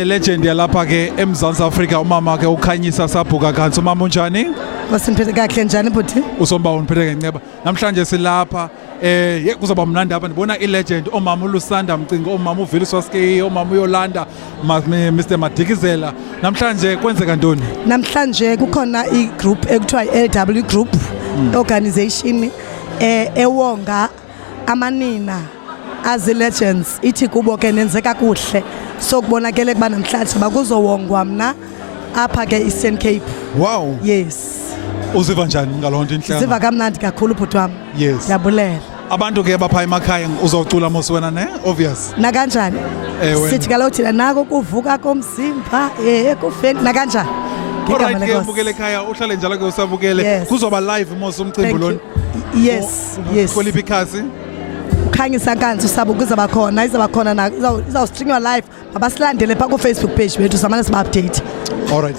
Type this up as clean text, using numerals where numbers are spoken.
ne legend yalapha ke eMzantsi Afrika umama ke uKhanyisa Sabhuka Gantsi. Umama unjani? Wasimphethwe kahle njani bhuti? Usomba uniphethe ngenceba. Namhlanje silapha kuzaba mnandi apha ndibona ilegend omama uLusanda Mcingo, omama uVeliswa Skei, omama uYolanda Mr Madikizela. Namhlanje kwenzeka ntoni? Namhlanje kukhona igroup ekuthiwa iLW Group organization ewonga amanina as legends. Ithi kubo ke nenzeka kuhle. So kubonakele kuba namhlanje bakuzowongwa mna apha ke Eastern Cape. Wow. Yes. Uziva njani ngalonto inhlanga? Siva kamnandi kakhulu bhuti wami. Yes. Yabulela. Abantu ke bapha emakhaya uzocula mos wena ne? Obvious. Na kanjani? Sithi kaloku thina nako kuvuka komzimba ekufeni na kanjani? Alright ke ubukele ekhaya uhlale njalo ke usabukele. Kuzoba live mos umcimbi lo. Yes. Kweliphi ikhasi? Khanyisa Gantsi kuzaba khona na izawustreamwa live. Abasilandele pha ku Facebook page wethu samana siba update. Alright.